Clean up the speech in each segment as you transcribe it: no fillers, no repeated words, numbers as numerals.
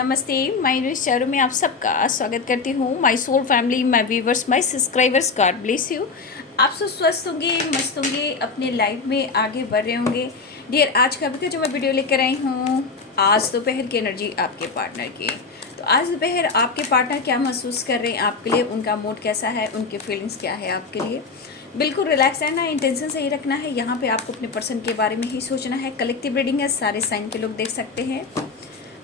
नमस्ते माय शहरों में आप सबका स्वागत करती हूँ। My soul family, my viewers, my subscribers, God bless you. आप सब स्वस्थ होंगे, मस्त होंगे, अपने लाइफ में आगे बढ़ रहे होंगे। डियर, आज का अभी जो मैं वीडियो लेकर आई हूँ, आज दोपहर की एनर्जी आपके पार्टनर की। तो आज दोपहर आपके पार्टनर क्या महसूस कर रहे हैं आपके लिए, उनका मूड कैसा है, उनके फीलिंग्स क्या है आपके लिए। बिल्कुल रिलैक्स रहना है, इंटेंशन सही रखना है। यहाँ पे आपको अपने पर्सन के बारे में ही सोचना है। कलेक्टिव रीडिंग है, सारे साइन के लोग देख सकते हैं।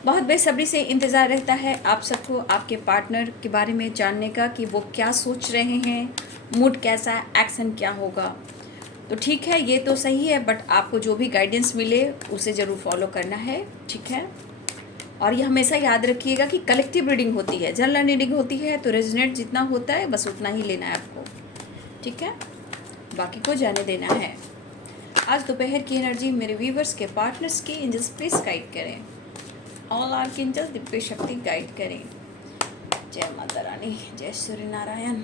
बहुत बेसब्री से इंतज़ार रहता है आप सबको आपके पार्टनर के बारे में जानने का कि वो क्या सोच रहे हैं, मूड कैसा है, एक्शन क्या होगा। तो ठीक है, ये तो सही है, बट आपको जो भी गाइडेंस मिले उसे ज़रूर फॉलो करना है, ठीक है। और ये हमेशा याद रखिएगा कि कलेक्टिव रीडिंग होती है, जनरल रीडिंग होती है, तो रेजोनेट जितना होता है बस उतना ही लेना है आपको, ठीक है, बाकी को जाने देना है। आज दोपहर की एनर्जी मेरे व्यूवर्स के पार्टनर्स की एंजल्स प्लीज गाइड करें। ऑल आर्कएंजल दिव्य शक्ति गाइड करें। जय माता रानी, जय सूर्य नारायण।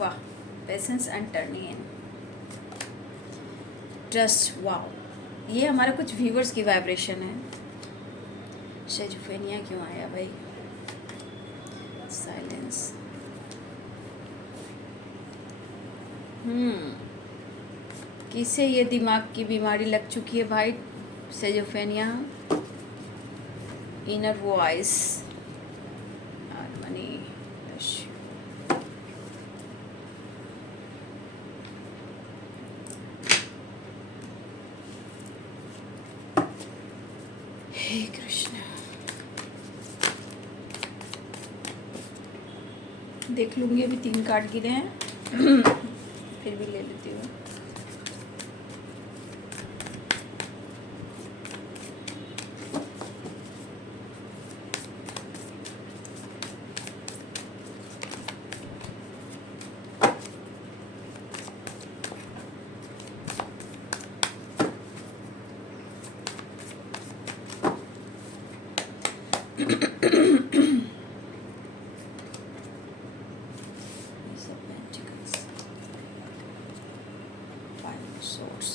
वाह, patience and turning in trust. वाह, ये हमारे कुछ व्यूवर्स की वाइब्रेशन है। शेजुफेनिया क्यों आया भाई? साइलेंस। किसे ये दिमाग की बीमारी लग चुकी है भाई? सेजोफेनिया, इनर वॉइस, हार्मनी। हे कृष्ण, देख लूंगी, अभी 3 कार्ड गिरे हैं फिर भी ले लेती हूँ। Source,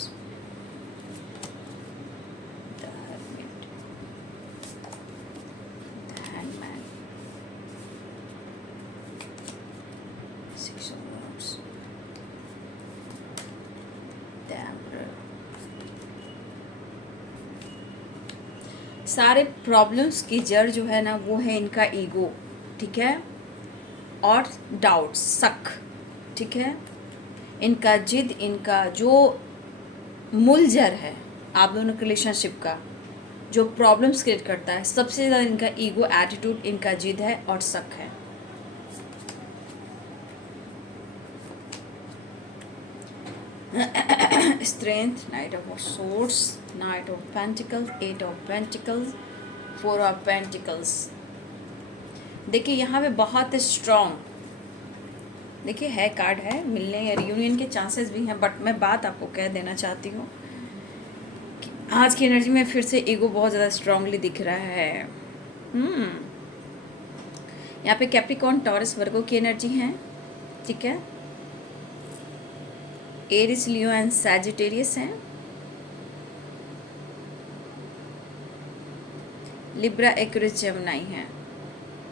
the Hermit, the Hangman, 6 of Wands, the Emperor। सारे प्रॉब्लम्स की जड़ जो है ना, वो है इनका ईगो, ठीक है, और डाउट, शक, ठीक है। इनका जिद, इनका जो मूल जड़ है आप दोनों के रिलेशनशिप का, जो प्रॉब्लम्स क्रिएट करता है, सबसे ज़्यादा इनका ईगो, एटीट्यूड, इनका जिद है और शक है। Strength, night of swords, night of pentacles, 8 of pentacles, 4 of pentacles. देखिए यहाँ पे बहुत स्ट्रॉन्ग, देखिए है कार्ड है, मिलने या रियूनियन के चांसेस भी हैं, बट मैं बात आपको कह देना चाहती हूँ कि आज की एनर्जी में फिर से ईगो बहुत ज़्यादा स्ट्रांगली दिख रहा है। यहाँ पे कैप्रिकॉर्न, टॉरस, वर्गो की एनर्जी है, ठीक है। एरिस, लियो एंड सैजिटेरियस हैं। लिब्रा, एक्वेरियस, जेमिनी हैं।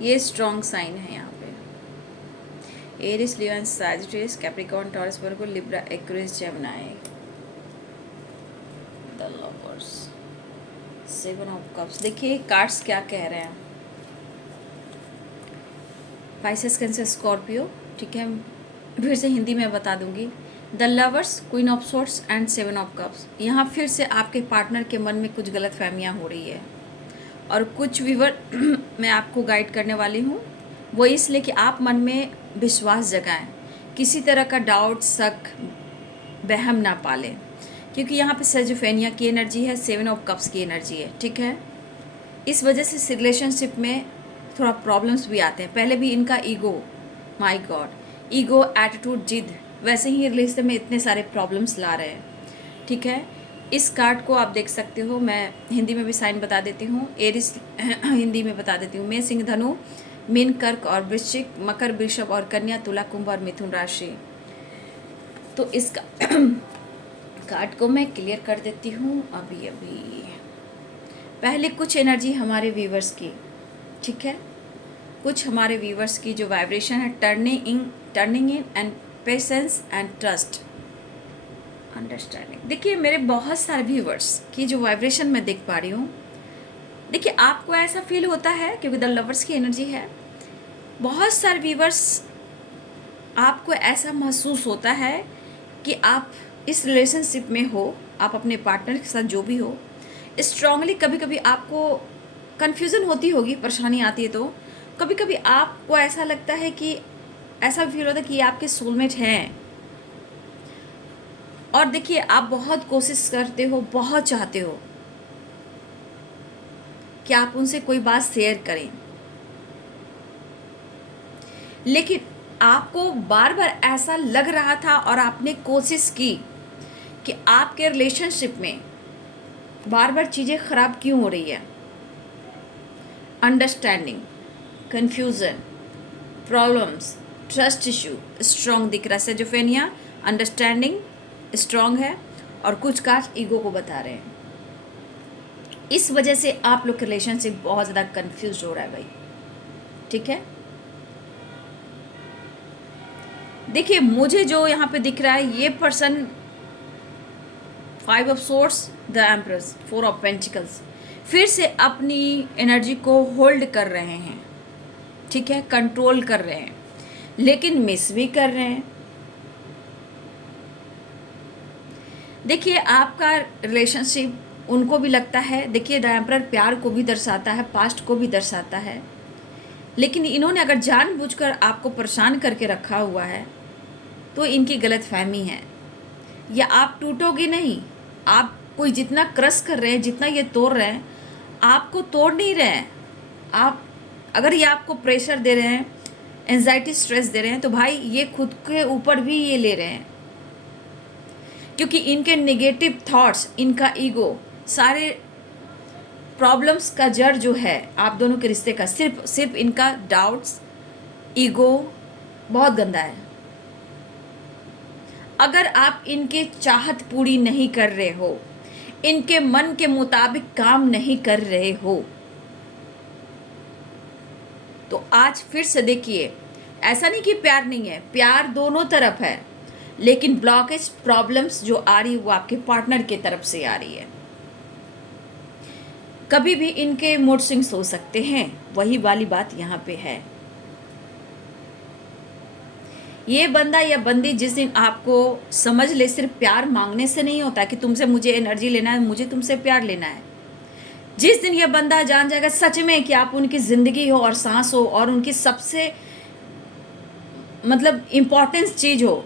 ये स्ट्रॉन्ग साइन है यहाँ पे। Aries, Leo and Sagittarius, Capricorn, Taurus, Virgo, Libra, Aquarius, Gemini. The lovers, 7 of cups. देखिए कार्ड्स क्या कह रहे हैं। पाइसेस, कैंसर, स्कॉर्पियो, ठीक है, फिर से हिंदी में बता दूंगी। The lovers, queen of swords and 7 of cups. यहाँ फिर से आपके पार्टनर के मन में कुछ गलत फहमियाँ हो रही है, और कुछ व्यूवर मैं आपको गाइड करने वाली हूँ, वो इसलिए कि आप मन में विश्वास जगाएं, किसी तरह का डाउट, शक, वहम ना पालें, क्योंकि यहाँ पे सेजोफेनिया की एनर्जी है, 7 ऑफ कप्स की एनर्जी है, ठीक है। इस वजह से रिलेशनशिप में थोड़ा प्रॉब्लम्स भी आते हैं। पहले भी इनका ego, my God, ego, attitude, जिद, वैसे ही रिलेशन में इतने सारे प्रॉब्लम्स ला रहे हैं, ठीक है। इस कार्ड को आप देख सकते हो, मैं हिंदी में भी साइन बता देती हूँ, एरिस हिंदी में बता देती हूँ। मैं सिंह, धनु, मीन, कर्क और वृश्चिक, मकर, वृषभ और कन्या, तुला, कुंभ और मिथुन राशि। तो इसका कार्ड को मैं क्लियर कर देती हूँ अभी अभी। पहले कुछ एनर्जी हमारे व्यूवर्स की, ठीक है, कुछ हमारे व्यूवर्स की जो वाइब्रेशन है, turning in and patience and trust understanding. देखिए मेरे बहुत सारे व्यूवर्स की जो वाइब्रेशन मैं देख पा रही हूँ, देखिए आपको ऐसा फील होता है क्योंकि द लवर्स की एनर्जी है। बहुत सारे व्यूवर्स आपको ऐसा महसूस होता है कि आप इस रिलेशनशिप में हो, आप अपने पार्टनर के साथ जो भी हो, स्ट्रांगली कभी कभी आपको कन्फ्यूज़न होती होगी, परेशानी आती है, तो कभी कभी आपको ऐसा लगता है कि ऐसा फील होता है कि आपके सोलमेट हैं। और देखिए आप बहुत कोशिश करते हो, बहुत चाहते हो कि आप उनसे कोई बात शेयर करें, लेकिन आपको बार बार ऐसा लग रहा था और आपने कोशिश की कि आपके रिलेशनशिप में बार बार चीज़ें ख़राब क्यों हो रही है। Understanding, confusion, problems, trust issue strong दिख रहा है। सेजोफेनिया अंडरस्टैंडिंग स्ट्रॉन्ग है और कुछ कार्ड ईगो को बता रहे हैं। इस वजह से आप लोग के रिलेशनशिप बहुत ज़्यादा कन्फ्यूज हो रहा है भाई, ठीक है। देखिए मुझे जो यहाँ पे दिख रहा है, ये person 5 of swords, the empress, 4 of pentacles, फिर से अपनी एनर्जी को होल्ड कर रहे हैं, ठीक है, कंट्रोल कर रहे हैं, लेकिन मिस भी कर रहे हैं। देखिए आपका रिलेशनशिप उनको भी लगता है, देखिए द एम्परर प्यार को भी दर्शाता है, पास्ट को भी दर्शाता है, लेकिन इन्होंने अगर जानबूझकर आपको परेशान करके रखा हुआ है तो इनकी गलत फहमी है, या आप टूटोगे नहीं। आप कोई जितना क्रश कर रहे हैं, जितना ये तोड़ रहे हैं, आपको तोड़ नहीं रहे हैं। आप अगर ये आपको प्रेशर दे रहे हैं, एंजाइटी, स्ट्रेस दे रहे हैं, तो भाई ये खुद के ऊपर भी ये ले रहे हैं, क्योंकि इनके नेगेटिव थॉट्स, इनका ईगो, सारे प्रॉब्लम्स का जड़ जो है आप दोनों के रिश्ते का, सिर्फ इनका डाउट्स, ईगो बहुत गंदा है। अगर आप इनके चाहत पूरी नहीं कर रहे हो, इनके मन के मुताबिक काम नहीं कर रहे हो, तो आज फिर से देखिए, ऐसा नहीं कि प्यार नहीं है, प्यार दोनों तरफ है, लेकिन ब्लॉकेज, प्रॉब्लम्स जो आ रही है वो आपके पार्टनर की तरफ से आ रही है। कभी भी इनके मूड स्विंग्स हो सकते हैं, वही वाली बात यहाँ पे है। ये बंदा या बंदी जिस दिन आपको समझ ले, सिर्फ प्यार मांगने से नहीं होता कि तुमसे मुझे एनर्जी लेना है, मुझे तुमसे प्यार लेना है। जिस दिन ये बंदा जान जाएगा सच में कि आप उनकी ज़िंदगी हो और सांस हो और उनकी सबसे मतलब इम्पॉर्टेंस चीज़ हो,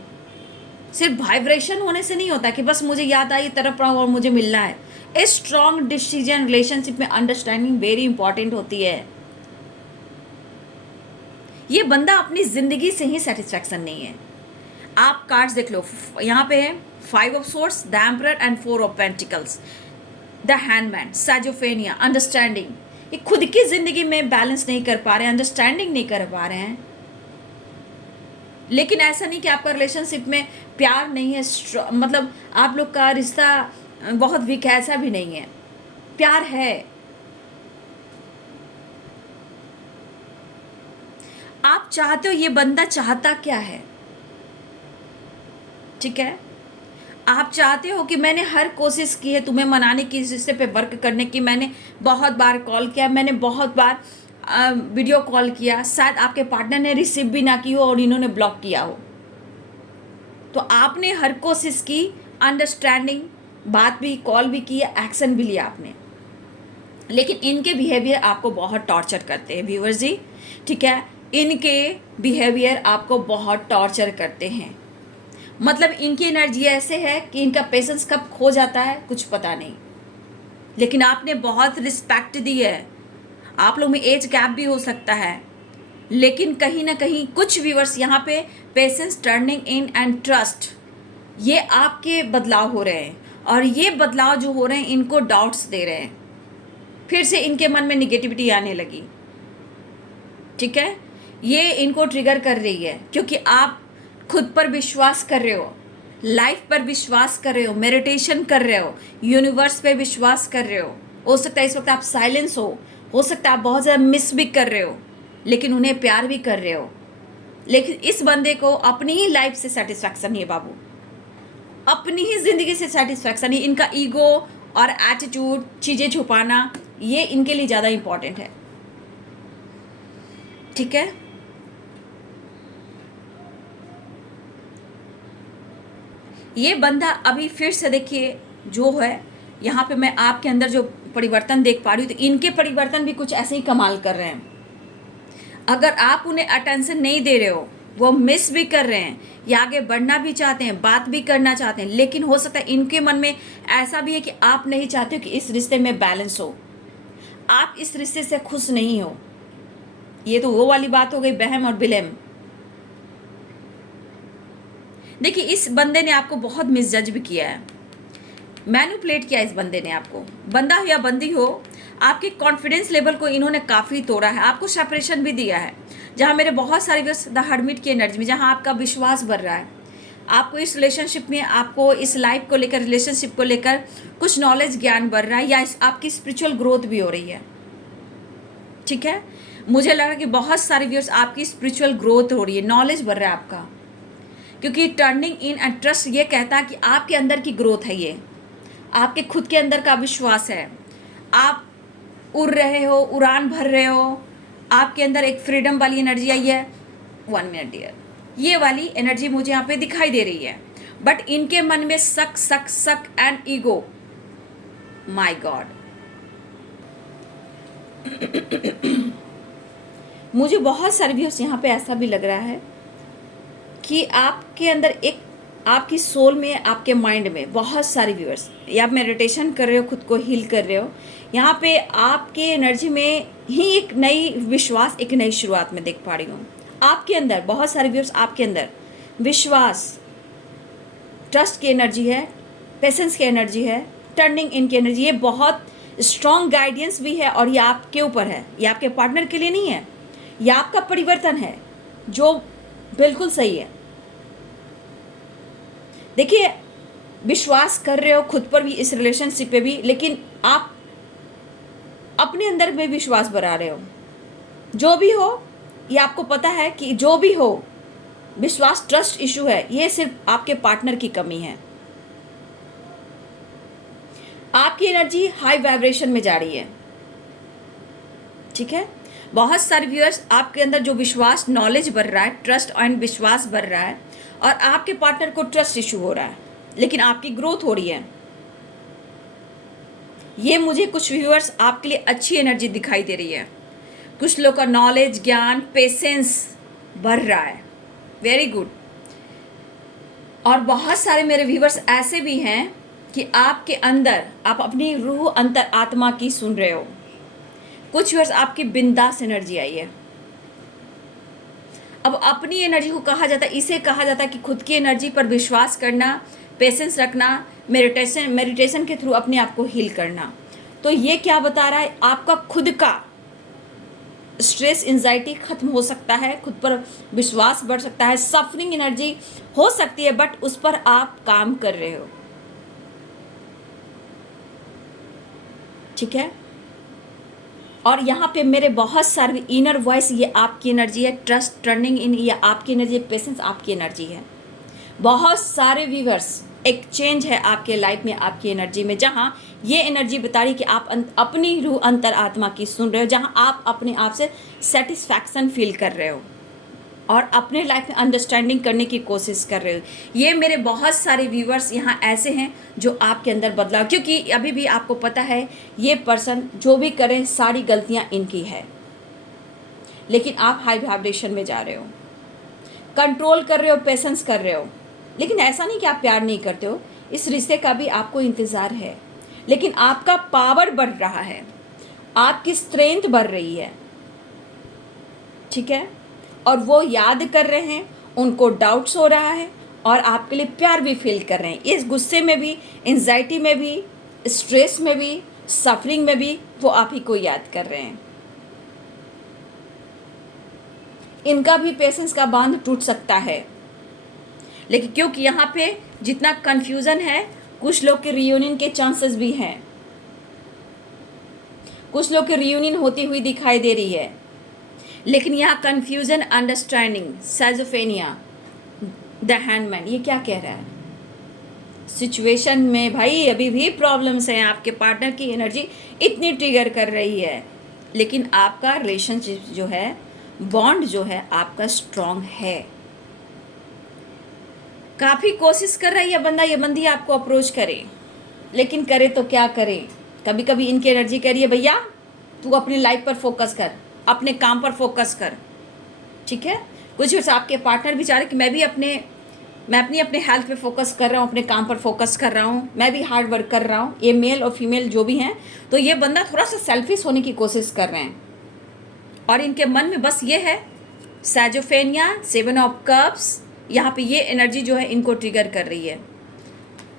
सिर्फ वाइब्रेशन होने से नहीं होता कि बस मुझे याद आई, तरफ रहा और मुझे मिलना है। ए स्ट्रॉन्ग डिसीजन रिलेशनशिप में अंडरस्टैंडिंग वेरी इंपॉर्टेंट होती है। ये बंदा अपनी ज़िंदगी से ही सेटिस्फैक्शन नहीं है। आप कार्ड्स देख लो, यहाँ पे है 5 of swords, the emperor and 4 of pentacles, the hangman, schizophrenia understanding. ये खुद की ज़िंदगी में बैलेंस नहीं कर पा रहे हैं, अंडरस्टैंडिंग नहीं कर पा रहे हैं। लेकिन ऐसा नहीं कि आपका रिलेशनशिप में प्यार नहीं है, मतलब आप लोग का रिश्ता बहुत वीक है, ऐसा भी नहीं है, प्यार है। आप चाहते हो, ये बंदा चाहता क्या है, ठीक है। आप चाहते हो कि मैंने हर कोशिश की है तुम्हें मनाने की, इस रिश्ते पे वर्क करने की, मैंने बहुत बार कॉल किया, मैंने बहुत बार वीडियो कॉल किया, शायद आपके पार्टनर ने रिसीव भी ना की हो और इन्होंने ब्लॉक किया हो, तो आपने हर कोशिश की, अंडरस्टैंडिंग, बात भी, कॉल भी की, एक्शन भी लिया आपने, लेकिन इनके बिहेवियर आपको बहुत टॉर्चर करते हैं व्यूअर्स जी, ठीक है। इनके बिहेवियर आपको बहुत टॉर्चर करते हैं, मतलब इनकी एनर्जी ऐसे है कि इनका पेशेंस कब खो जाता है कुछ पता नहीं। लेकिन आपने बहुत रिस्पेक्ट दी है, आप लोग में एज गैप भी हो सकता है, लेकिन कहीं ना कहीं कुछ व्यूअर्स यहाँ पे patience, turning in and trust, ये आपके बदलाव हो रहे हैं, और ये बदलाव जो हो रहे हैं इनको डाउट्स दे रहे हैं, फिर से इनके मन में निगेटिविटी आने लगी, ठीक है। ये इनको ट्रिगर कर रही है क्योंकि आप खुद पर विश्वास कर रहे हो, लाइफ पर विश्वास कर रहे हो, मेडिटेशन कर रहे हो, यूनिवर्स पे विश्वास कर रहे हो सकता है इस वक्त आप साइलेंस हो सकता है आप बहुत ज़्यादा मिस भी कर रहे हो, लेकिन उन्हें प्यार भी कर रहे हो। लेकिन इस बंदे को अपनी ही लाइफ से सेटिस्फैक्शन नहीं है बाबू, अपनी ही ज़िंदगी से सेटिस्फैक्शन नहीं। इनका ईगो और एटीट्यूड, चीज़ें छुपाना, ये इनके लिए ज़्यादा इम्पॉर्टेंट है। ठीक है, ये बंदा अभी फिर से देखिए जो है यहाँ पे मैं आपके अंदर जो परिवर्तन देख पा रही हूँ, तो इनके परिवर्तन भी कुछ ऐसे ही कमाल कर रहे हैं। अगर आप उन्हें अटेंशन नहीं दे रहे हो, वो मिस भी कर रहे हैं या आगे बढ़ना भी चाहते हैं, बात भी करना चाहते हैं, लेकिन हो सकता है इनके मन में ऐसा भी है कि आप नहीं चाहते हो कि इस रिश्ते में बैलेंस हो, आप इस रिश्ते से खुश नहीं हो। ये तो वो वाली बात हो गई, बहम और बिलम। देखिए इस बंदे ने आपको बहुत मिसजज भी किया है, मैनिपुलेट किया इस बंदे ने आपको। बंदा हो या बंदी हो, आपके कॉन्फिडेंस लेवल को इन्होंने काफ़ी तोड़ा है, आपको सेपरेशन भी दिया है। जहाँ मेरे बहुत सारे व्यस्त द हर्मिट की एनर्जी में, जहाँ आपका विश्वास बढ़ रहा है, आपको इस रिलेशनशिप में, आपको इस लाइफ को लेकर, रिलेशनशिप को लेकर कुछ नॉलेज, ज्ञान बढ़ रहा है, या आपकी स्पिरिचुअल ग्रोथ भी हो रही है। ठीक है, मुझे लग रहा है कि बहुत सारे व्यूअर्स आपकी स्पिरिचुअल ग्रोथ हो रही है, नॉलेज बढ़ रहा है आपका, क्योंकि टर्निंग इन एंड ट्रस्ट ये कहता है कि आपके अंदर की ग्रोथ है, ये आपके खुद के अंदर का विश्वास है, आप उड़ रहे हो, उड़ान भर रहे हो, आपके अंदर एक फ्रीडम वाली एनर्जी आई है। 1 मिनट डियर, ये वाली एनर्जी मुझे यहाँ पे दिखाई दे रही है, बट इनके मन में सक सक सक एंड ईगो, माय गॉड। मुझे बहुत सारे व्यूअर्स यहाँ पे ऐसा भी लग रहा है कि आपके अंदर एक, आपकी सोल में, आपके माइंड में बहुत सारे व्यूअर्स, या आप मेडिटेशन कर रहे हो, खुद को हील कर रहे हो, यहाँ पे आपके एनर्जी में ही एक नई विश्वास, एक नई शुरुआत में देख पा रही हूँ आपके अंदर। बहुत सारे व्यूअर्स आपके अंदर विश्वास, ट्रस्ट की एनर्जी है, पेशेंस की एनर्जी है, टर्निंग इन की एनर्जी, ये बहुत स्ट्रॉन्ग गाइडेंस भी है, और ये आपके ऊपर है, ये आपके पार्टनर के लिए नहीं है, ये आपका परिवर्तन है जो बिल्कुल सही है। देखिए विश्वास कर रहे हो खुद पर भी, इस रिलेशनशिप पे भी, लेकिन आप अपने अंदर में विश्वास बढ़ा रहे हो। जो भी हो, ये आपको पता है कि जो भी हो, विश्वास, ट्रस्ट इशू है, ये सिर्फ आपके पार्टनर की कमी है। आपकी एनर्जी हाई वाइब्रेशन में जा रही है। ठीक है, बहुत सारे व्यूअर्स आपके अंदर जो विश्वास, नॉलेज बढ़ रहा है, ट्रस्ट एंड विश्वास बढ़ रहा है, और आपके पार्टनर को ट्रस्ट इशू हो रहा है, लेकिन आपकी ग्रोथ हो रही है। ये मुझे कुछ व्यूअर्स आपके लिए अच्छी एनर्जी दिखाई दे रही है। कुछ लोग का नॉलेज, ज्ञान, पेशेंस बढ़ रहा है, वेरी गुड। और बहुत सारे मेरे व्यूअर्स ऐसे भी हैं कि आपके अंदर, आप अपनी रूह, अंतर आत्मा की सुन रहे हो। कुछ व्यूअर्स आपकी बिंदास एनर्जी आई है। अब अपनी एनर्जी को कहा जाता है, इसे कहा जाता है कि खुद की एनर्जी पर विश्वास करना, पेशेंस रखना, मेडिटेशन के थ्रू अपने आप को हील करना। तो ये क्या बता रहा है, आपका खुद का स्ट्रेस, एंजाइटी खत्म हो सकता है, खुद पर विश्वास बढ़ सकता है, सफरिंग एनर्जी हो सकती है, बट उस पर आप काम कर रहे हो। ठीक है, और यहाँ पे मेरे बहुत सारे इनर वॉइस, ये आपकी एनर्जी है, ट्रस्ट, टर्निंग इन, ये आपकी एनर्जी है, पेशेंस आपकी एनर्जी है। बहुत सारे व्यूअर्स, एक चेंज है आपके लाइफ में, आपकी एनर्जी में, जहाँ ये एनर्जी बता रही कि आप अपनी रूह, अंतर आत्मा की सुन रहे हो, जहाँ आप अपने आप से सेटिस्फैक्शन फील कर रहे हो और अपने लाइफ में अंडरस्टैंडिंग करने की कोशिश कर रहे हो। ये मेरे बहुत सारे व्यूअर्स यहाँ ऐसे हैं जो आपके अंदर बदलाव, क्योंकि अभी भी आपको पता है ये पर्सन जो भी करे, सारी गलतियाँ इनकी है, लेकिन आप हाई वाइब्रेशन में जा रहे हो, कंट्रोल कर रहे हो, पेशेंस कर रहे हो। लेकिन ऐसा नहीं कि आप प्यार नहीं करते हो, इस रिश्ते का भी आपको इंतज़ार है, लेकिन आपका पावर बढ़ रहा है, आपकी स्ट्रेंथ बढ़ रही है। ठीक है, और वो याद कर रहे हैं, उनको डाउट्स हो रहा है, और आपके लिए प्यार भी फील कर रहे हैं। इस गुस्से में भी, एंजाइटी में भी, स्ट्रेस में भी, सफरिंग में भी वो आप ही को याद कर रहे हैं। इनका भी पेशेंस का बांध टूट सकता है, लेकिन क्योंकि यहाँ पे जितना कन्फ्यूज़न है, कुछ लोग के रियूनियन के चांसेस भी हैं, कुछ लोग के रियूनियन होती हुई दिखाई दे रही है। लेकिन यहाँ कन्फ्यूज़न, अंडरस्टैंडिंग, साइजोफेनिया, द हैंडमैन, ये क्या कह रहा है? सिचुएशन में भाई अभी भी प्रॉब्लम्स हैं, आपके पार्टनर की एनर्जी इतनी ट्रिगर कर रही है, लेकिन आपका रिलेशनशिप जो है, बॉन्ड जो है आपका स्ट्रॉन्ग है। काफ़ी कोशिश कर रहा है ये बंदा, ये बंदी आपको अप्रोच करे, लेकिन करे तो क्या करे? कभी कभी इनकी एनर्जी कह रही है भैया तू अपनी लाइफ पर फोकस कर, अपने काम पर फोकस कर, ठीक है। कुछ वैसे आपके पार्टनर भी चाह रहे कि मैं अपने हेल्थ पे फोकस कर रहा हूँ, अपने काम पर फोकस कर रहा हूँ, मैं भी हार्ड वर्क कर रहा हूँ। ये मेल और फीमेल जो भी हैं, तो ये बंदा थोड़ा सा सेल्फिश होने की कोशिश कर रहे हैं, और इनके मन में बस ये है सैजोफेनिया, 7 ऑफ कप्स, यहाँ पे ये एनर्जी जो है इनको ट्रिगर कर रही है,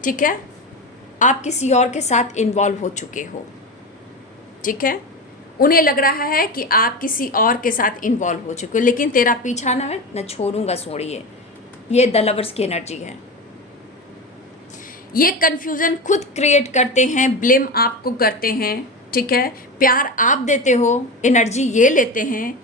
ठीक है। आप किसी और के साथ इन्वॉल्व हो चुके हो, ठीक है। उन्हें लग रहा है कि आप किसी और के साथ इन्वॉल्व हो चुके हो, लेकिन तेरा पीछा न छोड़ूंगा सोड़िए, ये द लवर्स की एनर्जी है। ये कन्फ्यूज़न खुद क्रिएट करते हैं, ब्लेम आपको करते हैं, ठीक है। प्यार आप देते हो, एनर्जी ये लेते हैं।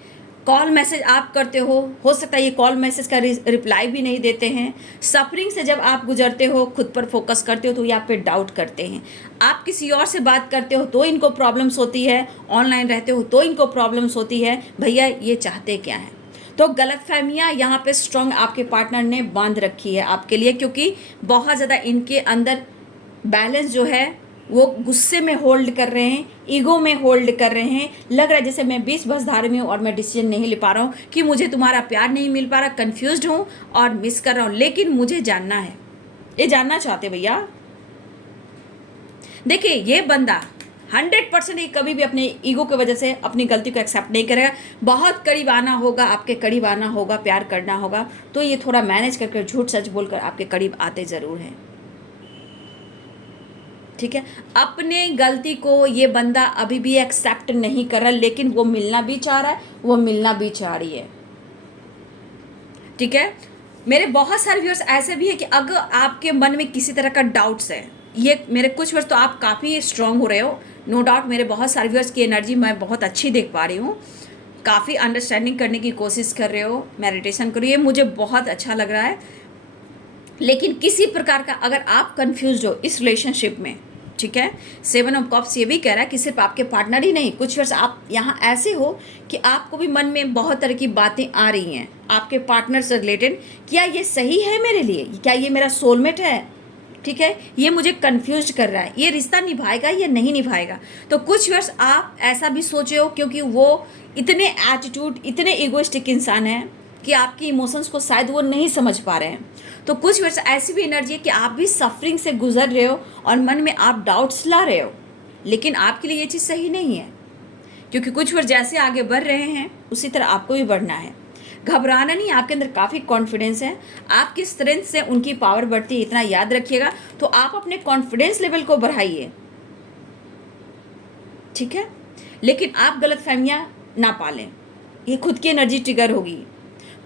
कॉल मैसेज आप करते हो सकता है ये कॉल मैसेज का रिप्लाई भी नहीं देते हैं। सफरिंग से जब आप गुजरते हो, खुद पर फोकस करते हो, तो ये आप पे डाउट करते हैं। आप किसी और से बात करते हो तो इनको प्रॉब्लम्स होती है, ऑनलाइन रहते हो तो इनको प्रॉब्लम्स होती है। भैया ये चाहते क्या हैं? तो गलतफहमियाँ यहाँ पे स्ट्रॉन्ग आपके पार्टनर ने बांध रखी है आपके लिए, क्योंकि बहुत ज़्यादा इनके अंदर बैलेंस जो है वो गुस्से में होल्ड कर रहे हैं, ईगो में होल्ड कर रहे हैं। लग रहा है जैसे मैं 20 बस धारे में हूँ और मैं डिसीजन नहीं ले पा रहा हूँ, कि मुझे तुम्हारा प्यार नहीं मिल पा रहा, कंफ्यूज्ड हूँ और मिस कर रहा हूँ, लेकिन मुझे जानना है। ये जानना चाहते भैया। देखिए ये बंदा 100% ये कभी भी अपने ईगो की वजह से अपनी गलती को एक्सेप्ट नहीं करेगा। बहुत करीब आना होगा, आपके करीब आना होगा, प्यार करना होगा, तो ये थोड़ा मैनेज करके झूठ सच बोलकर आपके करीब आते ज़रूर हैं, ठीक है। अपने गलती को ये बंदा अभी भी एक्सेप्ट नहीं कर रहा, लेकिन वो मिलना भी चाह रहा है, वो मिलना भी चाह रही है, ठीक है। मेरे बहुत सारे व्यूअर्स ऐसे भी है कि अगर आपके मन में किसी तरह का डाउट्स है, ये मेरे कुछ वर्ष तो आप काफ़ी स्ट्रांग हो रहे हो, नो डाउट। मेरे बहुत सारे व्यूअर्स की एनर्जी मैं बहुत अच्छी देख पा रही हूँ, काफ़ी अंडरस्टैंडिंग करने की कोशिश कर रहे हो, मेडिटेशन करो, ये मुझे बहुत अच्छा लग रहा है। लेकिन किसी प्रकार का अगर आप कंफ्यूज हो इस रिलेशनशिप में, ठीक है, 7 ऑफ कप्स ये भी कह रहा है कि सिर्फ आपके पार्टनर ही नहीं, कुछ वर्ष आप यहाँ ऐसे हो कि आपको भी मन में बहुत तरह की बातें आ रही हैं आपके पार्टनर से रिलेटेड। क्या ये सही है मेरे लिए? क्या ये मेरा सोलमेट है? ठीक है, ये मुझे कंफ्यूज कर रहा है, ये रिश्ता निभाएगा या नहीं निभाएगा। तो कुछ वर्ष आप ऐसा भी सोचे हो, क्योंकि वो इतने एटीट्यूड, इतने ईगोइस्टिक इंसान हैं कि आपकी इमोशंस को शायद वो नहीं समझ पा रहे हैं। तो कुछ वर्ष ऐसी भी एनर्जी है कि आप भी सफरिंग से गुजर रहे हो और मन में आप डाउट्स ला रहे हो, लेकिन आपके लिए ये चीज़ सही नहीं है, क्योंकि कुछ वर्ष जैसे आगे बढ़ रहे हैं उसी तरह आपको भी बढ़ना है। घबराना नहीं, आपके अंदर काफ़ी कॉन्फिडेंस है, आपकी स्ट्रेंथ से उनकी पावर बढ़ती है, इतना याद रखिएगा। तो आप अपने कॉन्फिडेंस लेवल को बढ़ाइए, ठीक है। लेकिन आप गलतफहमियां ना पालें, ये खुद की एनर्जी ट्रिगर होगी,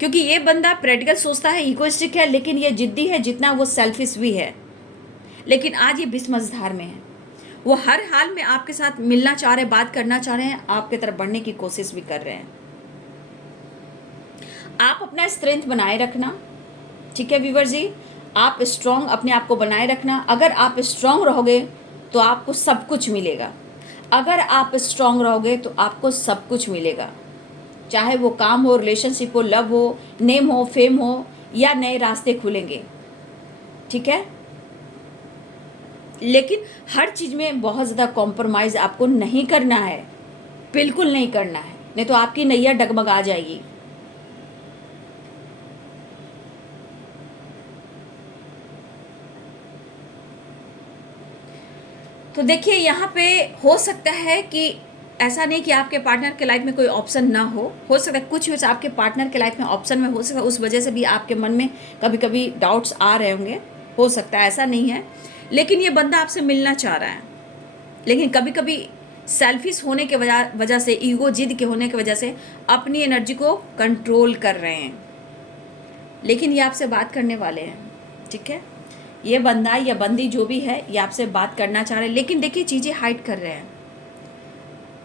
क्योंकि ये बंदा प्रैक्टिकल सोचता है, इगोइस्टिक है, लेकिन ये जिद्दी है जितना वो सेल्फिश भी है। लेकिन आज ये बिस्मझधार में है, वो हर हाल में आपके साथ मिलना चाह रहे, बात करना चाह रहे हैं, आपकी तरफ बढ़ने की कोशिश भी कर रहे हैं। आप अपना स्ट्रेंथ बनाए रखना, ठीक है व्यूअर जी, आप स्ट्रॉन्ग अपने आप को बनाए रखना। अगर आप स्ट्रॉन्ग रहोगे तो आपको सब कुछ मिलेगा, अगर आप स्ट्रॉन्ग रहोगे तो आपको सब कुछ मिलेगा, चाहे वो काम हो, रिलेशनशिप हो, लव हो, नेम हो, फेम हो, या नए रास्ते खुलेंगे, ठीक है। लेकिन हर चीज़ में बहुत ज़्यादा कॉम्प्रोमाइज़ आपको नहीं करना है, बिल्कुल नहीं करना है, नहीं तो आपकी नैया डगमगा जाएगी। तो देखिए यहाँ पे हो सकता है कि ऐसा नहीं कि आपके पार्टनर के लाइफ में कोई ऑप्शन ना हो सकता है कुछ वजह आपके पार्टनर के लाइफ में ऑप्शन में हो सकता है, उस वजह से भी आपके मन में कभी कभी डाउट्स आ रहे होंगे, हो सकता है, ऐसा नहीं है। लेकिन ये बंदा आपसे मिलना चाह रहा है, लेकिन कभी कभी सेल्फिश होने के वजह से, ईगो जिद के होने की वजह से अपनी एनर्जी को कंट्रोल कर रहे हैं। लेकिन ये आपसे बात करने वाले हैं, ठीक है। ये बंदा या बंदी जो भी है ये आपसे बात करना चाह रहे हैं, लेकिन देखिए चीज़ें हाइड कर रहे हैं।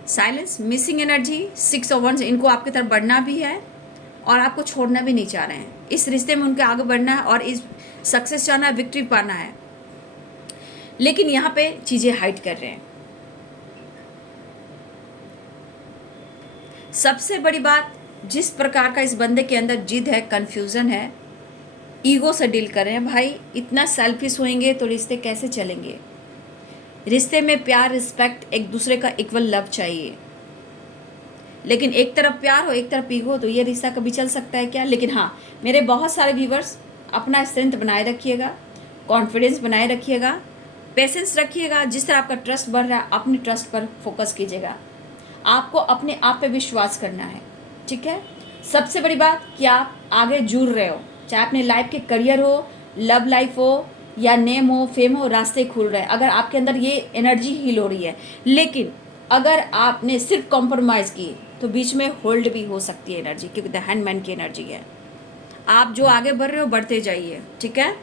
Silence, missing energy, 6 of wands, इनको आपकी तरफ बढ़ना भी है और आपको छोड़ना भी नहीं चाह रहे हैं। इस रिश्ते में उनके आगे बढ़ना है और इस सक्सेस चाहना है, विक्ट्री पाना है, लेकिन यहाँ पे चीज़ें हाइड कर रहे हैं। सबसे बड़ी बात, जिस प्रकार का इस बंदे के अंदर जिद है, कन्फ्यूज़न है, ईगो से डील कर रहे हैं। भाई इतना सेल्फिश होंगे तो रिश्ते कैसे चलेंगे? रिश्ते में प्यार, रिस्पेक्ट, एक दूसरे का इक्वल लव चाहिए, लेकिन एक तरफ प्यार हो एक तरफ ईगो, तो ये रिश्ता कभी चल सकता है क्या? लेकिन हाँ, मेरे बहुत सारे व्यूवर्स, अपना स्ट्रेंथ बनाए रखिएगा, कॉन्फिडेंस बनाए रखिएगा, पेशेंस रखिएगा। जिस तरह आपका ट्रस्ट बढ़ रहा है, अपने ट्रस्ट पर फोकस कीजिएगा। आपको अपने आप पे विश्वास करना है, ठीक है। सबसे बड़ी बात कि आप आगे जुड़ रहे हो, चाहे अपने लाइफ के करियर हो, लव लाइफ हो या नेम हो, फेम हो, रास्ते खुल रहे हैं। अगर आपके अंदर ये एनर्जी हील हो रही है, लेकिन अगर आपने सिर्फ कॉम्प्रोमाइज़ की तो बीच में होल्ड भी हो सकती है एनर्जी, क्योंकि द हैंडमैन की एनर्जी है। आप जो आगे बढ़ रहे हो बढ़ते जाइए, ठीक है।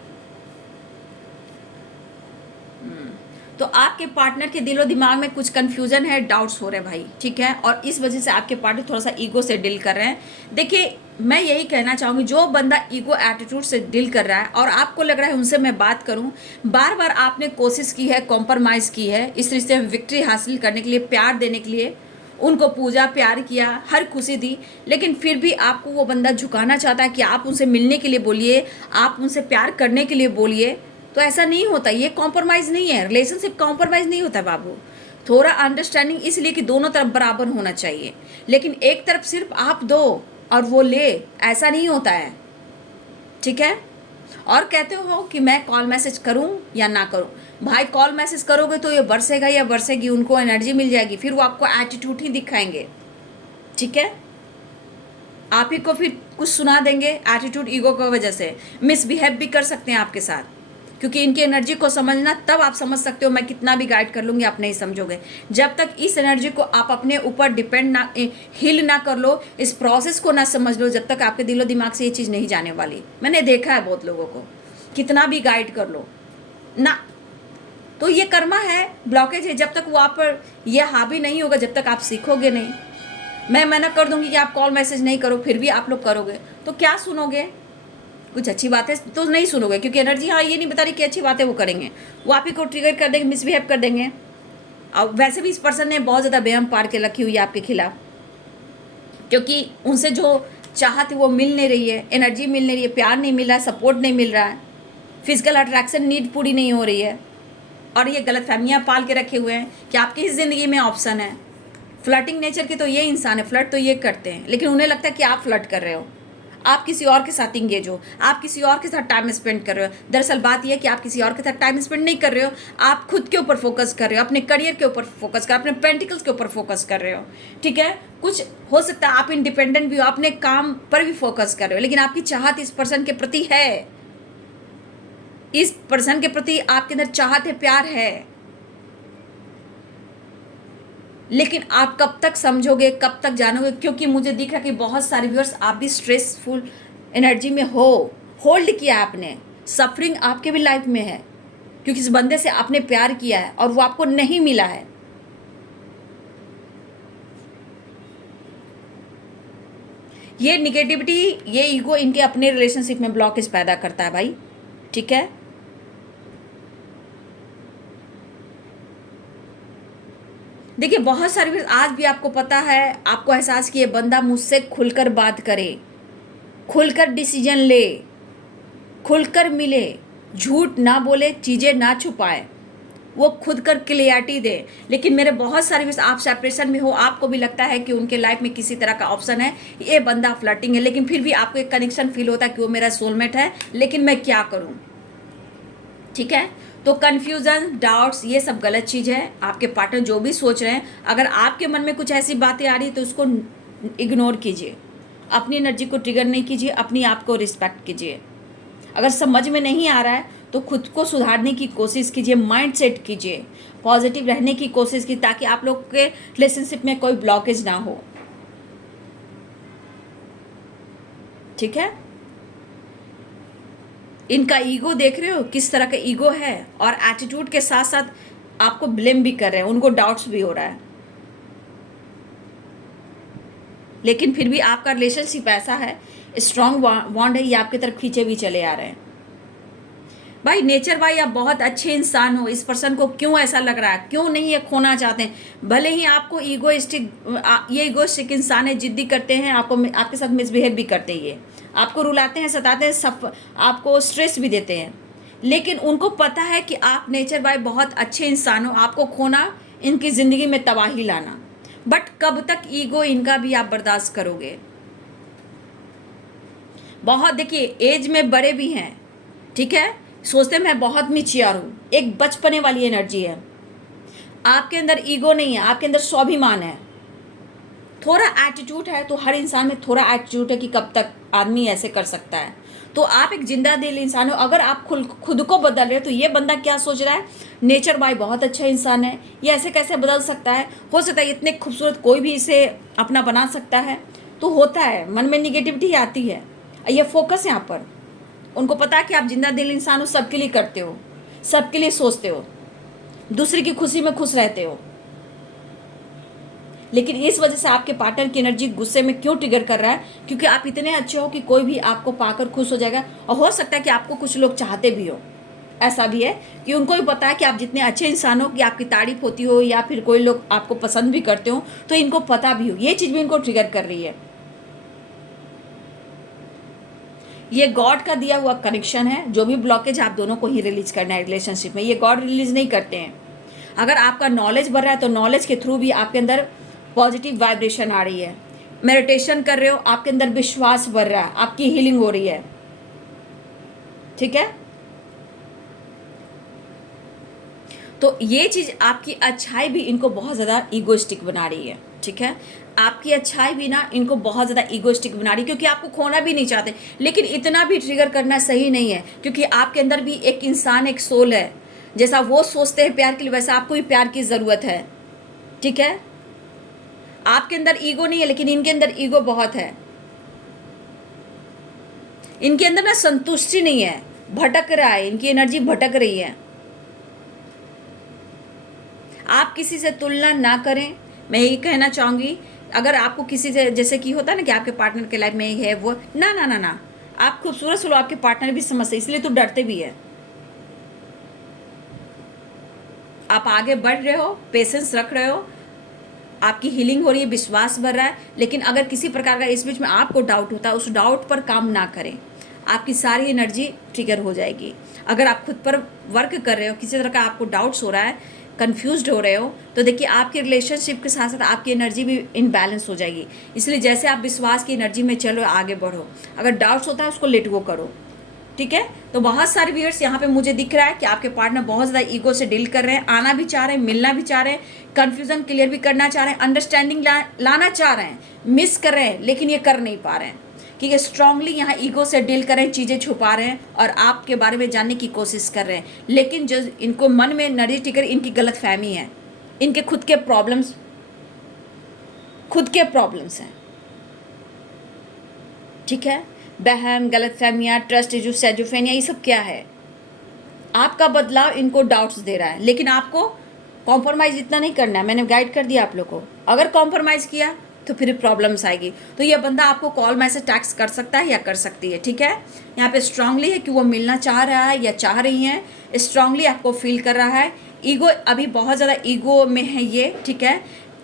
तो आपके पार्टनर के दिलो दिमाग में कुछ कंफ्यूजन है, डाउट्स हो रहे हैं भाई, ठीक है, और इस वजह से आपके पार्टनर थोड़ा सा ईगो से डील कर रहे हैं। देखिए मैं यही कहना चाहूँगी, जो बंदा ईगो एटीट्यूड से डील कर रहा है और आपको लग रहा है उनसे मैं बात करूँ, बार बार आपने कोशिश की है, कॉम्प्रोमाइज़ की है इस रिश्ते में विक्ट्री हासिल करने के लिए, प्यार देने के लिए, उनको पूजा प्यार किया, हर खुशी दी, लेकिन फिर भी आपको वो बंदा झुकाना चाहता है कि आप उनसे मिलने के लिए बोलिए, आप उनसे प्यार करने के लिए बोलिए। तो ऐसा नहीं होता, ये कॉम्प्रोमाइज़ नहीं है, रिलेशनशिप कॉम्प्रोमाइज़ नहीं होता बाबू। थोड़ा अंडरस्टैंडिंग इसलिए कि दोनों तरफ बराबर होना चाहिए, लेकिन एक तरफ सिर्फ आप दो और वो ले, ऐसा नहीं होता है, ठीक है। और कहते हो कि मैं कॉल मैसेज करूं या ना करूं, भाई कॉल मैसेज करोगे तो ये बरसेगा या बरसेगी, उनको एनर्जी मिल जाएगी, फिर वो आपको एटीट्यूड ही दिखाएंगे, ठीक है। आप ही को फिर कुछ सुना देंगे, एटीट्यूड ईगो की वजह से मिसबिहेव भी कर सकते हैं आपके साथ, क्योंकि इनकी एनर्जी को समझना, तब आप समझ सकते हो। मैं कितना भी गाइड कर लूँगी आप नहीं समझोगे। जब तक इस एनर्जी को आप अपने ऊपर डिपेंड ना, हील ना कर लो, इस प्रोसेस को ना समझ लो, जब तक आपके दिलो दिमाग से ये चीज़ नहीं जाने वाली। मैंने देखा है बहुत लोगों को, कितना भी गाइड कर लो ना, तो ये कर्मा है, ब्लॉकेज है। जब तक वो आप पर यह हावी नहीं होगा, जब तक आप सीखोगे नहीं। मैं मना कर दूंगी कि आप कॉल मैसेज नहीं करो, फिर भी आप लोग करोगे, तो क्या सुनोगे? कुछ अच्छी बातें तो नहीं सुनोगे, क्योंकि एनर्जी हाँ ये नहीं बता रही कि अच्छी बातें वो करेंगे, वो आप ही को ट्रिगर कर देंगे, मिसबिहेव कर देंगे। और वैसे भी इस पर्सन ने बहुत ज़्यादा बेहम पार के रखी हुई है आपके खिलाफ, क्योंकि उनसे जो चाहत है वो मिल नहीं रही है, एनर्जी मिल नहीं रही है, प्यार नहीं मिल रहा है, सपोर्ट नहीं मिल रहा है, फिजिकल अट्रैक्शन नीड पूरी नहीं हो रही है, और ये गलत फहमियाँ पाल के रखे हुए हैं कि आपकी इस ज़िंदगी में ऑप्शन है। फ्लर्टिंग नेचर के तो ये इंसान है, फ्लर्ट तो ये करते हैं, लेकिन उन्हें लगता है कि आप फ्लर्ट कर रहे हो, आप किसी और के साथ इंगेज हो, आप किसी और के साथ टाइम स्पेंड कर रहे हो। दरअसल बात यह है कि आप किसी और के साथ टाइम स्पेंड नहीं कर रहे हो, आप खुद के ऊपर फोकस कर रहे हो, अपने करियर के ऊपर फोकस कर, अपने पेंटिकल्स के ऊपर फोकस कर रहे हो, ठीक है। कुछ हो सकता है आप इंडिपेंडेंट भी हो, अपने काम पर भी फोकस कर रहे हो, लेकिन आपकी चाहत इस पर्सन के प्रति है, इस पर्सन के प्रति आपके अंदर चाहत है, प्यार है, लेकिन आप कब तक समझोगे, कब तक जानोगे? क्योंकि मुझे दिख रहा है कि बहुत सारे व्यूअर्स आप भी स्ट्रेसफुल एनर्जी में हो, होल्ड किया आपने, सफरिंग आपके भी लाइफ में है, क्योंकि इस बंदे से आपने प्यार किया है और वो आपको नहीं मिला है। ये निगेटिविटी, ये ईगो इनके अपने रिलेशनशिप में ब्लॉकेज पैदा करता है भाई, ठीक है। देखिए बहुत सारी आज भी आपको पता है, आपको एहसास कि ये बंदा मुझसे खुलकर बात करे, खुलकर डिसीजन ले, खुलकर मिले, झूठ ना बोले, चीज़ें ना छुपाए, वो खुद कर क्लियरिटी दे। लेकिन मेरे बहुत सारे आप सेपरेशन में हो, आपको भी लगता है कि उनके लाइफ में किसी तरह का ऑप्शन है, ये बंदा फ्लर्टिंग है, लेकिन फिर भी आपको एक कनेक्शन फील होता है कि वो मेरा सोलमेट है, लेकिन मैं क्या करूं, ठीक है। तो कन्फ्यूज़न, डाउट्स, ये सब गलत चीज़ है। आपके पार्टनर जो भी सोच रहे हैं, अगर आपके मन में कुछ ऐसी बातें आ रही तो उसको इग्नोर कीजिए, अपनी एनर्जी को ट्रिगर नहीं कीजिए, अपनी आप को रिस्पेक्ट कीजिए। अगर समझ में नहीं आ रहा है तो खुद को सुधारने की कोशिश कीजिए, माइंड सेट कीजिए, पॉजिटिव रहने की कोशिश कीजिए, ताकि आप लोग के रिलेशनशिप में कोई ब्लॉकेज ना हो, ठीक है। इनका ईगो देख रहे हो किस तरह का ईगो है, और एटीट्यूड के साथ साथ आपको ब्लेम भी कर रहे हैं, उनको डाउट्स भी हो रहा है। लेकिन फिर भी आपका रिलेशनशिप ऐसा है, स्ट्रांग बॉन्ड है, ये आपकी तरफ खींचे भी चले आ रहे हैं। भाई नेचर भाई आप बहुत अच्छे इंसान हो, इस पर्सन को क्यों ऐसा लग रहा है, क्यों नहीं ये खोना चाहते हैं? भले ही आपको ये ईगोइस्टिक इंसान है, जिद्दी करते हैं, आपको आपके साथ मिसबिहेव भी करते हैं, ये आपको रुलाते हैं, सताते हैं, सब आपको स्ट्रेस भी देते हैं, लेकिन उनको पता है कि आप नेचर भाई बहुत अच्छे इंसान हो, आपको खोना इनकी ज़िंदगी में तबाही लाना। बट कब तक ईगो इनका भी आप बर्दाश्त करोगे? बहुत देखिए एज में बड़े भी हैं, ठीक है, सोचते मैं बहुत मिचियर हूँ, एक बचपने वाली एनर्जी है आपके अंदर, ईगो नहीं है आपके अंदर, स्वाभिमान है, थोड़ा एटीट्यूड है। तो हर इंसान में थोड़ा एटीट्यूड है कि कब तक आदमी ऐसे कर सकता है। तो आप एक जिंदा दिल इंसान हो, अगर आप खुद को बदल रहे हो तो ये बंदा क्या सोच रहा है, नेचर भाई बहुत अच्छा इंसान है, ये ऐसे कैसे बदल सकता है, हो सकता है इतने खूबसूरत कोई भी इसे अपना बना सकता है। तो होता है, मन में निगेटिविटी आती है, ये फोकस यहाँ पर। उनको पता है कि आप जिंदा दिल इंसान हो, सबके लिए करते हो, सबके लिए सोचते हो, दूसरे की खुशी में खुश रहते हो, लेकिन इस वजह से आपके पार्टनर की एनर्जी गुस्से में क्यों ट्रिगर कर रहा है? क्योंकि आप इतने अच्छे हो कि कोई भी आपको पाकर खुश हो जाएगा, और हो सकता है कि आपको कुछ लोग चाहते भी हो। ऐसा भी है कि उनको भी पता है कि आप जितने अच्छे इंसान हो कि आपकी तारीफ होती हो, या फिर कोई लोग आपको पसंद भी करते हो, तो इनको पता भी हो, ये चीज़ भी इनको ट्रिगर कर रही है। ये गॉड का दिया हुआ कनेक्शन है, जो भी ब्लॉकेज आप दोनों को ही रिलीज करना है रिलेशनशिप में, ये गॉड रिलीज नहीं करते हैं। अगर आपका नॉलेज बढ़ रहा है तो नॉलेज के थ्रू भी आपके अंदर पॉजिटिव वाइब्रेशन आ रही है। मेडिटेशन कर रहे हो, आपके अंदर विश्वास बढ़ रहा है, आपकी हीलिंग हो रही है, ठीक है। तो ये चीज़ आपकी अच्छाई भी इनको बहुत ज़्यादा ईगोइस्टिक बना रही है, ठीक है। आपकी अच्छाई भी ना इनको बहुत ज़्यादा ईगोइस्टिक बना रही है, क्योंकि आपको खोना भी नहीं चाहते, लेकिन इतना भी ट्रिगर करना सही नहीं है, क्योंकि आपके अंदर भी एक इंसान, एक सोल है। जैसा वो सोचते हैं प्यार के लिए, वैसा आपको भी प्यार की ज़रूरत है, ठीक है। आपके अंदर ईगो नहीं है, लेकिन इनके अंदर ईगो बहुत है। इनके अंदर ना संतुष्टि नहीं है, भटक रहा है, इनकी एनर्जी भटक रही है। आप किसी से तुलना ना करें, मैं यही कहना चाहूँगी। अगर आपको किसी से, जैसे कि होता है ना कि आपके पार्टनर के लाइफ में है वो, ना ना ना ना, आप खूबसूरत हो, आपके पार्टनर भी समझते, इसलिए तो डरते भी है। आप आगे बढ़ रहे हो, पेशेंस रख रहे हो, आपकी हीलिंग हो रही है, विश्वास बढ़ रहा है, लेकिन अगर किसी प्रकार का इस बीच में आपको डाउट होता है, उस डाउट पर काम ना करें, आपकी सारी एनर्जी ट्रिगर हो जाएगी। अगर आप खुद पर वर्क कर रहे हो, किसी तरह का आपको डाउट्स हो रहा है, कंफ्यूज्ड हो रहे हो, तो देखिए आपके रिलेशनशिप के साथ साथ आपकी एनर्जी भी इनबैलेंस हो जाएगी। इसलिए जैसे आप विश्वास की एनर्जी में चलो, आगे बढ़ो। अगर डाउट्स होता है उसको लेट गो करो, ठीक है। तो बहुत सारे व्यूअर्स यहाँ पे मुझे दिख रहा है कि आपके पार्टनर बहुत ज़्यादा ईगो से डील कर रहे हैं, आना भी चाह रहे हैं, मिलना भी चाह रहे हैं, कन्फ्यूजन क्लियर भी करना चाह रहे हैं, अंडरस्टैंडिंग लाना चाह रहे हैं, मिस कर रहे हैं, लेकिन ये कर नहीं पा रहे हैं, क्योंकि स्ट्रांगली यहाँ ईगो से डील कर रहे हैं, चीज़ें छुपा रहे हैं और आपके बारे में जानने की कोशिश कर रहे हैं। लेकिन जो इनको मन में नरी टिकर, इनकी गलत फहमी है, इनके खुद के प्रॉब्लम्स हैं, ठीक है। बहम, गलत फहमियाँ, ट्रस्ट इशू, सेजोफेनिया, ये सब क्या है? आपका बदलाव इनको डाउट्स दे रहा है, लेकिन आपको कॉम्प्रोमाइज़ इतना नहीं करना है। मैंने गाइड कर दिया आप लोग को, अगर कॉम्प्रोमाइज़ किया तो फिर प्रॉब्लम्स आएगी। तो ये बंदा आपको कॉल मैसेज टैक्स कर सकता है या कर सकती है, ठीक है। यहाँ पे स्ट्रांगली है कि वो मिलना चाह रहा है या चाह रही हैं, स्ट्रांगली आपको फील कर रहा है। ईगो अभी बहुत ज़्यादा ईगो में है ये, ठीक है।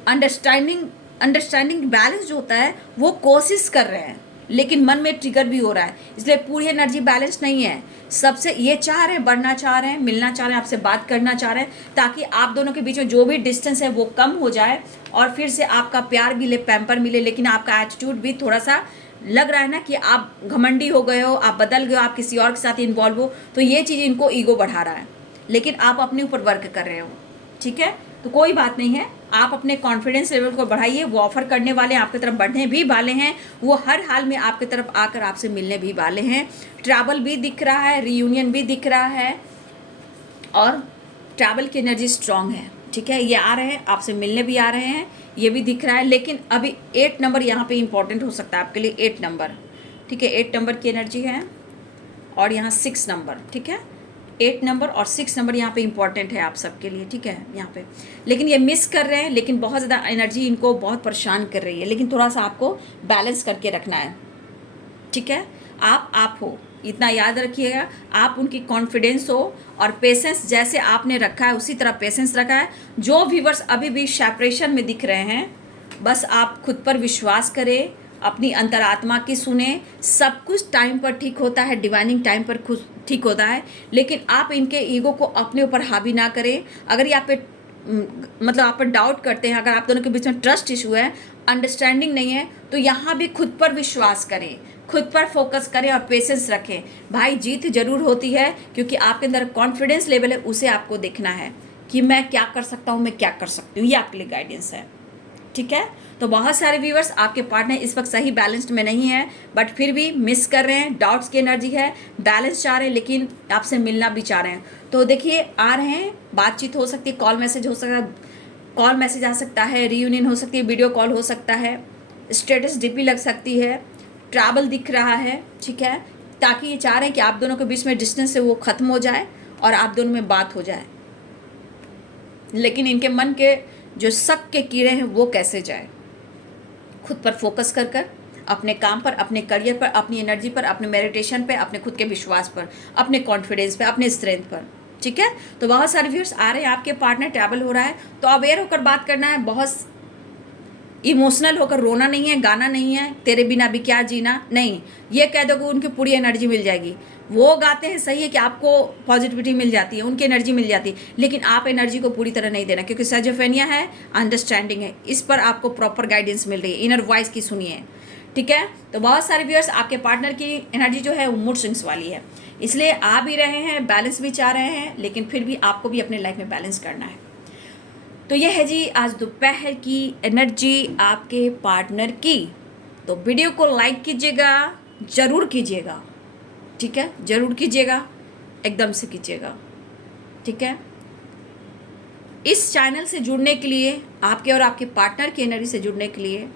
अंडरस्टैंडिंग बैलेंस जो होता है वो कोशिश कर रहे हैं, लेकिन मन में ट्रिगर भी हो रहा है, इसलिए पूरी एनर्जी बैलेंस नहीं है। सबसे ये चाह रहे हैं, बढ़ना चाह रहे हैं, मिलना चाह रहे हैं, आपसे बात करना चाह रहे हैं, ताकि आप दोनों के बीच में जो भी डिस्टेंस है वो कम हो जाए और फिर से आपका प्यार मिले, पैम्पर मिले। लेकिन आपका एटीट्यूड भी थोड़ा सा लग रहा है ना कि आप घमंडी हो गए हो, आप बदल गए हो, आप किसी और के साथ इन्वॉल्व हो, तो ये चीज़ इनको ईगो बढ़ा रहा है, लेकिन आप अपने ऊपर वर्क कर रहे हो, ठीक है। तो कोई बात नहीं है, आप अपने कॉन्फिडेंस लेवल को बढ़ाइए। वो ऑफर करने वाले हैं, आपकी तरफ बढ़ने भी वाले हैं, वो हर हाल में आपकी तरफ आकर आपसे मिलने भी वाले हैं। ट्रैवल भी दिख रहा है, रीयूनियन भी दिख रहा है, और ट्रैवल की एनर्जी स्ट्रांग है, ठीक है। ये आ रहे हैं, आपसे मिलने भी आ रहे हैं, ये भी दिख रहा है। लेकिन अभी 8 नंबर यहाँ पे इंपॉर्टेंट हो सकता है आपके लिए, 8 नंबर, ठीक है। 8 नंबर की एनर्जी है, और यहाँ 6 नंबर, ठीक है। 8 नंबर और 6 नंबर यहाँ पे इंपॉर्टेंट है आप सबके लिए, ठीक है। यहाँ पे लेकिन ये मिस कर रहे हैं, लेकिन बहुत ज़्यादा एनर्जी इनको बहुत परेशान कर रही है, लेकिन थोड़ा सा आपको बैलेंस करके रखना है, ठीक है। आप हो, इतना याद रखिएगा, आप उनकी कॉन्फिडेंस हो और पेशेंस जैसे आपने रखा है उसी तरह पेशेंस रखा है। जो व्यूवर्स अभी भी सेपरेशन में दिख रहे हैं, बस आप खुद पर विश्वास करें, अपनी अंतरात्मा की सुने। सब कुछ टाइम पर ठीक होता है, डिवाइनिंग टाइम पर खुद ठीक होता है, लेकिन आप इनके ईगो को अपने ऊपर हावी ना करें। अगर ये आप पे मतलब आप पर डाउट करते हैं, अगर आप दोनों के बीच में ट्रस्ट इशू है, अंडरस्टैंडिंग नहीं है, तो यहाँ भी खुद पर विश्वास करें, खुद पर फोकस करें और पेशेंस रखें। भाई जीत जरूर होती है, क्योंकि आपके अंदर कॉन्फिडेंस लेवल है, उसे आपको देखना है कि मैं क्या कर सकता हूँ, मैं क्या कर सकती हूँ। ये आपके लिए गाइडेंस है, ठीक है। तो बहुत सारे व्यूवर्स आपके पार्टनर इस वक्त सही बैलेंस्ड में नहीं है, बट फिर भी मिस कर रहे हैं, डाउट्स की एनर्जी है, बैलेंस चाह रहे हैं, लेकिन आपसे मिलना भी चाह रहे हैं। तो देखिए आ रहे हैं, बातचीत हो सकती है, कॉल मैसेज हो सकता है, कॉल मैसेज आ सकता है, रीयूनियन हो सकती है, वीडियो कॉल हो सकता है, स्टेटस डीपी लग सकती है, ट्रैवल दिख रहा है, ठीक है। ताकि ये चाह रहे हैं कि आप दोनों के बीच में डिस्टेंस है वो ख़त्म हो जाए और आप दोनों में बात हो जाए, लेकिन इनके मन के जो शक के कीड़े हैं वो कैसे जाए। खुद पर फोकस कर कर, अपने काम पर, अपने करियर पर, अपनी एनर्जी पर, अपने मेडिटेशन पे, अपने खुद के विश्वास पर, अपने कॉन्फिडेंस पे, अपने स्ट्रेंथ पर, ठीक है। तो बहुत सारे व्यूअर्स आ रहे हैं, आपके पार्टनर ट्रैवल हो रहा है, तो अवेयर होकर बात करना है, बहुत इमोशनल होकर रोना नहीं है, गाना नहीं है, तेरे बिना भी क्या जीना नहीं, ये कह दोगे उनकी पूरी एनर्जी मिल जाएगी। वो गाते हैं, सही है कि आपको पॉजिटिविटी मिल जाती है, उनकी एनर्जी मिल जाती है, लेकिन आप एनर्जी को पूरी तरह नहीं देना, क्योंकि सजोफेनिया है, अंडरस्टैंडिंग है, इस पर आपको प्रॉपर गाइडेंस मिल रही है, इनर वॉइस की सुनिए, ठीक है। तो बहुत सारे व्यूअर्स आपके पार्टनर की एनर्जी जो है वो मूड स्विंग्स वाली है, इसलिए आ भी रहे हैं, बैलेंस भी चाह रहे हैं, लेकिन फिर भी आपको भी अपने लाइफ में बैलेंस करना है। तो ये है जी आज दोपहर की एनर्जी आपके पार्टनर की। तो वीडियो को लाइक कीजिएगा, ज़रूर कीजिएगा, ठीक है, ज़रूर कीजिएगा, एकदम से कीजिएगा, ठीक है। इस चैनल से जुड़ने के लिए, आपके और आपके पार्टनर की एनर्जी से जुड़ने के लिए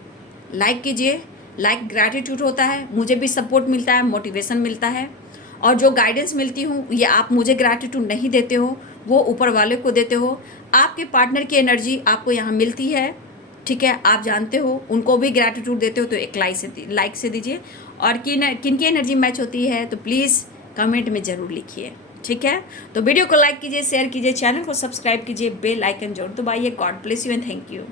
लाइक कीजिए। लाइक ग्रैटिट्यूड होता है, मुझे भी सपोर्ट मिलता है, मोटिवेशन मिलता है, और जो गाइडेंस मिलती हूँ ये आप मुझे ग्रैटिट्यूड नहीं देते हो, वो ऊपर वाले को देते हो। आपके पार्टनर की एनर्जी आपको यहाँ मिलती है, ठीक है, आप जानते हो, उनको भी ग्रैटिट्यूड देते हो, तो एक लाइक से दीजिए। और किन की एनर्जी मैच होती है तो प्लीज़ कमेंट में ज़रूर लिखिए, ठीक है। तो वीडियो को लाइक कीजिए, शेयर कीजिए, चैनल को सब्सक्राइब कीजिए, बेल आइकन जरूर दबाइए। God bless you and thank you.